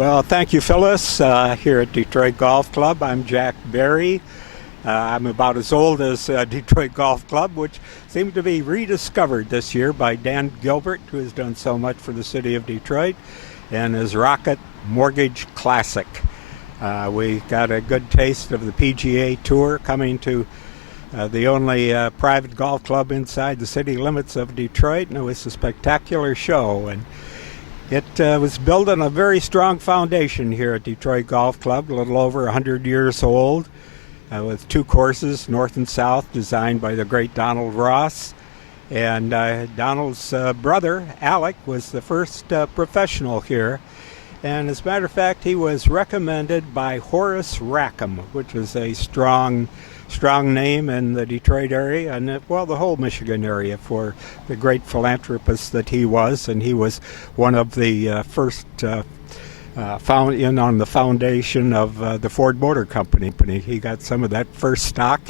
Well, thank you, Phyllis. Here at Detroit Golf Club, I'm Jack Berry. I'm about as old as Detroit Golf Club, which seemed to be rediscovered this year by Dan Gilbert, who has done so much for the city of Detroit, and his Rocket Mortgage Classic. We got a good taste of the PGA Tour coming to the only private golf club inside the city limits of Detroit, and it was a spectacular show. And it was built on a very strong foundation here at Detroit Golf Club, a little over 100 years old, with two courses, north and south, designed by the great Donald Ross. And Donald's brother, Alec, was the first professional here. And as a matter of fact, he was recommended by Horace Rackham, which is a strong name in the Detroit area and, the whole Michigan area for the great philanthropist that he was. And he was one of the first found in on the foundation of the Ford Motor Company. He got some of that first stock.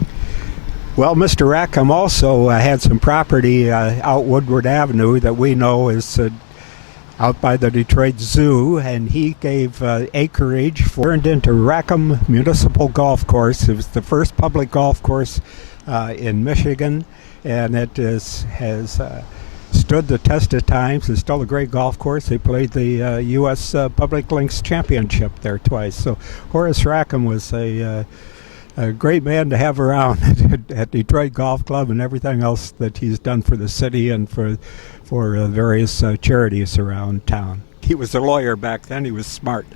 Well, Mr. Rackham also had some property out Woodward Avenue that we know is out by the Detroit Zoo, and he gave acreage turned into Rackham Municipal Golf Course. It was the first public golf course in Michigan, and it has stood the test of times. It's still a great golf course. They played the U.S. Public Links Championship there twice. So Horace Rackham was a great man to have around at Detroit Golf Club, and everything else that he's done for the city and for various charities around town. He was a lawyer back then. He was smart.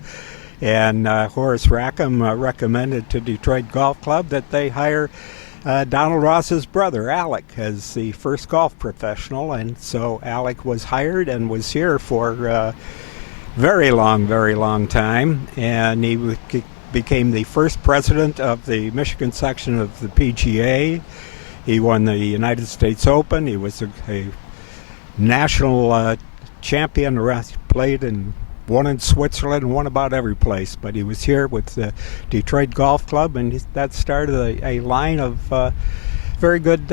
And Horace Rackham recommended to Detroit Golf Club that they hire Donald Ross's brother, Alec, as the first golf professional. And so Alec was hired and was here for a very long time. And he became the first president of the Michigan section of the PGA. He won the United States Open. He was a national champion, played and won in Switzerland and won about every place. But he was here with the Detroit Golf Club, and that started a line of very good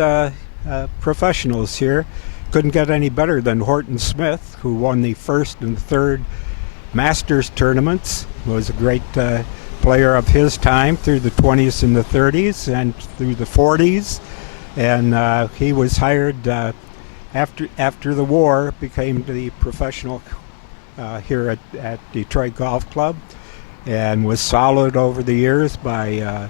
professionals here. Couldn't get any better than Horton Smith, who won the first and third Masters tournaments. Was a great player of his time through the 20s and the 30s and through the 40s. And he was hired after the war, became the professional here at Detroit Golf Club, and was followed over the years by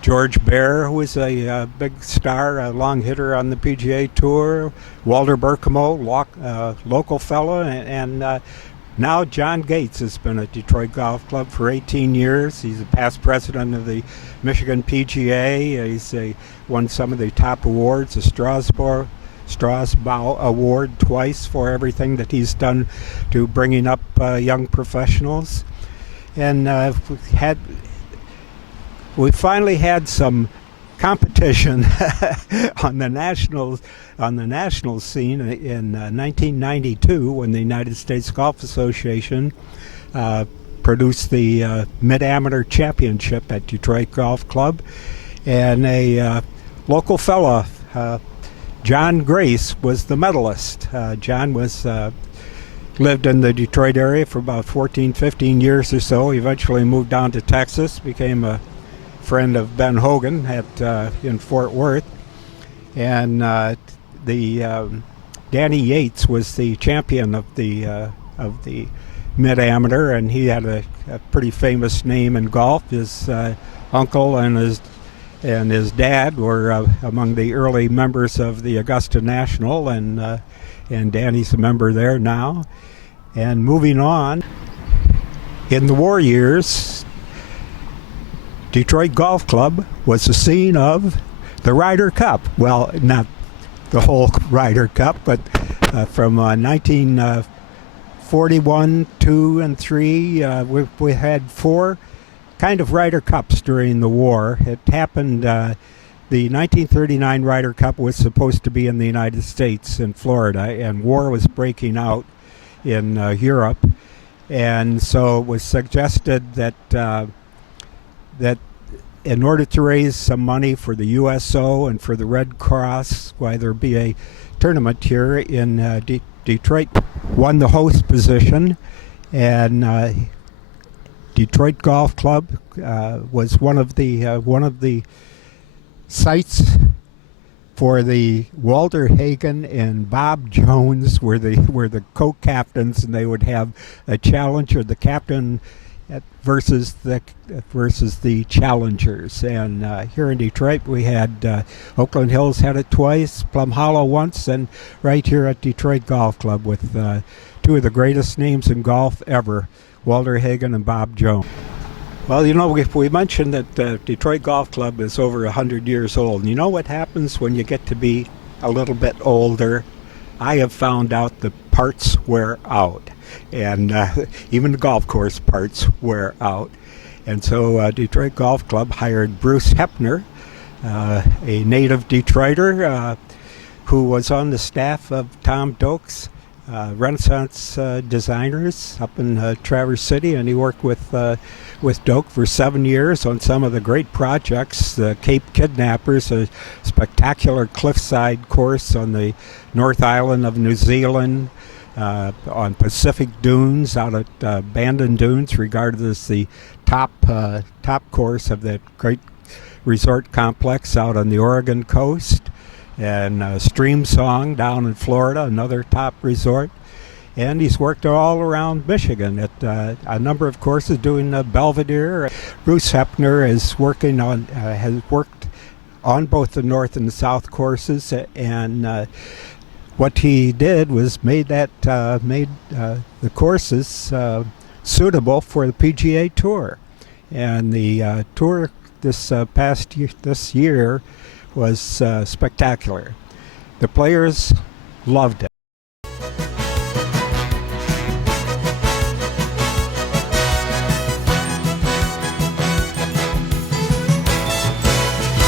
George Bear, who was a big star, a long hitter on the PGA Tour, Walter Berkemo, local fellow, and now John Gates has been at Detroit Golf Club for 18 years. He's a past president of the Michigan PGA. He's won some of the top awards, the Strasbourg Award twice for everything that he's done to bringing up young professionals. And we finally had some competition on the national scene in 1992 when the United States Golf Association produced the Mid-Amateur Championship at Detroit Golf Club, and a local fella, John Grace, was the medalist. John lived in the Detroit area for about 15 years or so. He eventually moved down to Texas, became a friend of Ben Hogan in Fort Worth, and Danny Yates was the champion of the mid-amateur, and he had a pretty famous name in golf. His uncle and his dad were among the early members of the Augusta National, and Danny's a member there now. And moving on, in the war years, Detroit Golf Club was the scene of the Ryder Cup. Well, not the whole Ryder Cup, but from 1941, 2, and 3, we had 4 kind of Ryder Cups during the war. It happened, the 1939 Ryder Cup was supposed to be in the United States, in Florida, and war was breaking out in Europe. And so it was suggested that in order to raise some money for the USO and for the Red Cross, why there be a tournament here in Detroit, won the host position, and Detroit Golf Club was one of the sites for the Walter Hagen and Bob Jones were the co-captains, and they would have a challenger, the captain versus the challengers. And here in Detroit, we had Oakland Hills had it twice, Plum Hollow once, and right here at Detroit Golf Club with two of the greatest names in golf ever, Walter Hagen and Bob Jones. Well, if we mentioned that Detroit Golf Club is over 100 years old, you know what happens when you get to be a little bit older? I have found out the parts wear out, and even the golf course parts wear out. And so Detroit Golf Club hired Bruce Hepner, a native Detroiter who was on the staff of Tom Doak's Renaissance designers up in Traverse City, and he worked with Doak for 7 years on some of the great projects. The Cape Kidnappers, a spectacular cliffside course on the North Island of New Zealand, on Pacific Dunes, out at Bandon Dunes, regarded as the top course of that great resort complex out on the Oregon coast. And Stream Song down in Florida, another top resort. And he's worked all around Michigan at a number of courses, doing Belvedere. Bruce Hepner has worked on both the North and the South courses, and what he did was made the courses suitable for the PGA Tour. And the tour this year was spectacular. The players loved it.